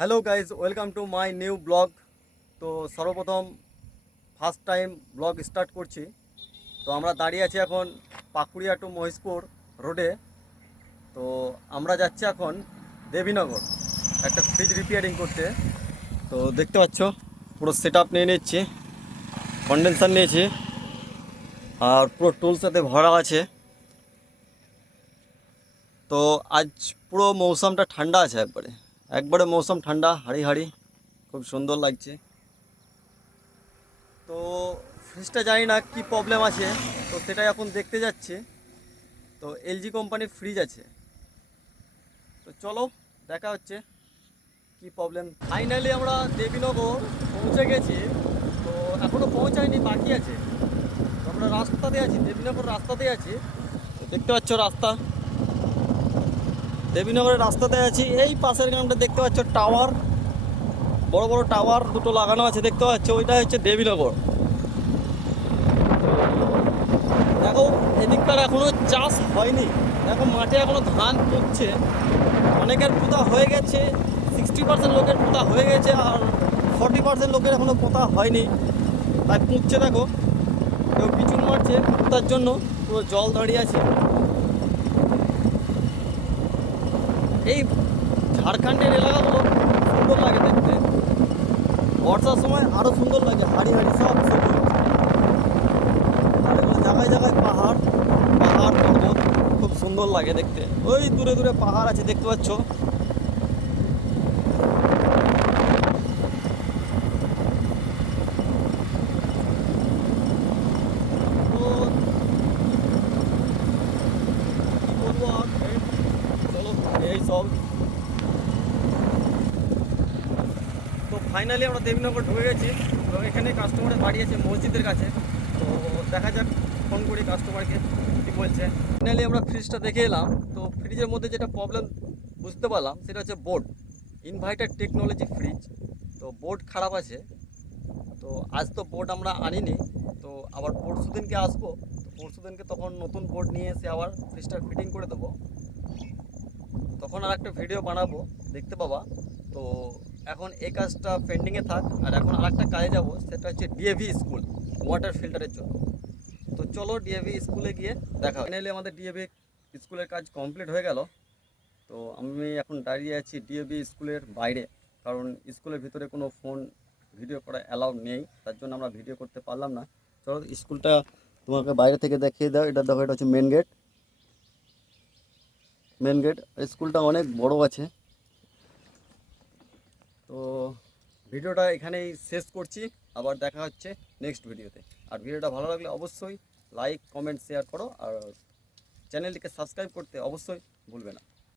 Hello guys, welcome to my new blog. তো সর্বপ্রথম first time blog start করছি। তো আমরা দাঁড়িয়ে আছি এখন পাকুড়িয়া টু মহিষপুর রোডে। তো আমরা যাচ্ছি এখন দেবীনগর একটা ফ্রিজ রিপেয়ারিং করতে। তো দেখতে পাচ্ছ পুরো সেট আপ নিয়ে নিচ্ছি, কন্ডেন্সার নিয়েছি আর পুরো টুলস সাথে ভরা আছে। তো আজ পুরো মৌসুমটা ঠান্ডা আছে, একবারে একবারে মৌসুম ঠান্ডা, হাড়ি হাড়ি, খুব সুন্দর লাগছে। তো ফ্রিজটা জানি না কি প্রবলেম আছে, তো সেটাই এখন দেখতে যাচ্ছি। তো এলজি কোম্পানির ফ্রিজ আছে, তো চলো দেখা হচ্ছে কি প্রবলেম। ফাইনালি আমরা দেবীনগর পৌঁছে গেছি। তো এখনও পৌঁছায়নি, বাকি আছে। তো আমরা রাস্তাতে আছি, দেবীনগর রাস্তাতে আছি। তো দেখতে পাচ্ছ রাস্তা, দেবীনগরের রাস্তাতে আছি। এই পাশের গ্রামটা দেখতে পাচ্ছ টাওয়ার, বড় বড় টাওয়ার দুটো লাগানো আছে দেখতে পাচ্ছ, ওইটা হচ্ছে দেবীনগর। দেখো এদিককার এখনো চাষ হয়নি, দেখো মাঠে এখনো ধান পুঁতছে। অনেকের পোঁতা হয়ে গেছে, 60% লোকের পোঁতা হয়ে গেছে, আর 40% লোকের এখনো পোঁতা হয়নি, তাই পুঁতছে। দেখো কেউ পিছন মারছে পোঁতার জন্য, পুরো জল দাঁড়িয়ে আছে। এই ঝাড়খণ্ডের এলাকাগুলো সুন্দর লাগে দেখতে, বর্ষার সময় আরও সুন্দর লাগে, হাড়ি হাড়ি সব সবুজ। আর এগুলো জায়গায় জায়গায় পাহাড়, পাহাড় পর্বত, খুব সুন্দর লাগে দেখতে। ওই দূরে দূরে পাহাড় আছে দেখতে পাচ্ছ। তো কি বলবো আর, চলো এই সব। তো ফাইনালি আমরা দেবীনগর ঢুকে গেছি। তো এখানে কাস্টমারের বাড়ি আছে মসজিদের কাছে। তো দেখা যাক, ফোন করি কাস্টমারকে কী বলছে। ফাইনালি আমরা ফ্রিজটা দেখে এলাম। তো ফ্রিজের মধ্যে যেটা প্রবলেম বুঝতে পারলাম সেটা হচ্ছে বোর্ড, ইনভার্টার টেকনোলজি ফ্রিজ। তো বোর্ড খারাপ আছে। তো আজ তো বোর্ড আমরা আনিনি, তো আবার পরশু দিনকে আসবো। তো পরশু দিনকে তখন নতুন বোর্ড নিয়ে এসে আবার ফ্রিজটা ফিটিং করে দেবো। তখন আর একটা ভিডিও বানাবো, দেখতে পাবা। তো এখন এই কাজটা পেন্ডিংয়ে থাক, আর এখন আর একটা কাজে যাবো, সেটা হচ্ছে ডিএভি স্কুল, ওয়াটার ফিল্টারের জন্য। তো চলো ডিএভি স্কুলে গিয়ে দেখা। ফাইনালি আমাদের ডিএভি স্কুলের কাজ কমপ্লিট হয়ে গেল। তো আমি এখন দাঁড়িয়ে আছি ডিএভি স্কুলের বাইরে, কারণ স্কুলের ভিতরে কোনো ফোন ভিডিও করা অ্যালাউ নেই, তার জন্য আমরা ভিডিও করতে পারলাম না। চলো স্কুলটা তোমাকে বাইরে থেকে দেখিয়ে দাও। এটা দেখো, এটা হচ্ছে মেন গেট। মেন গেট, স্কুলটা অনেক বড় আছে। তো ভিডিওটা এখানেই শেষ করছি, আবার দেখা হচ্ছে নেক্সট ভিডিওতে। আর ভিডিওটা ভালো লাগলে অবশ্যই লাইক কমেন্ট শেয়ার করো, আর চ্যানেলটিকে সাবস্ক্রাইব করতে অবশ্যই ভুলবে না।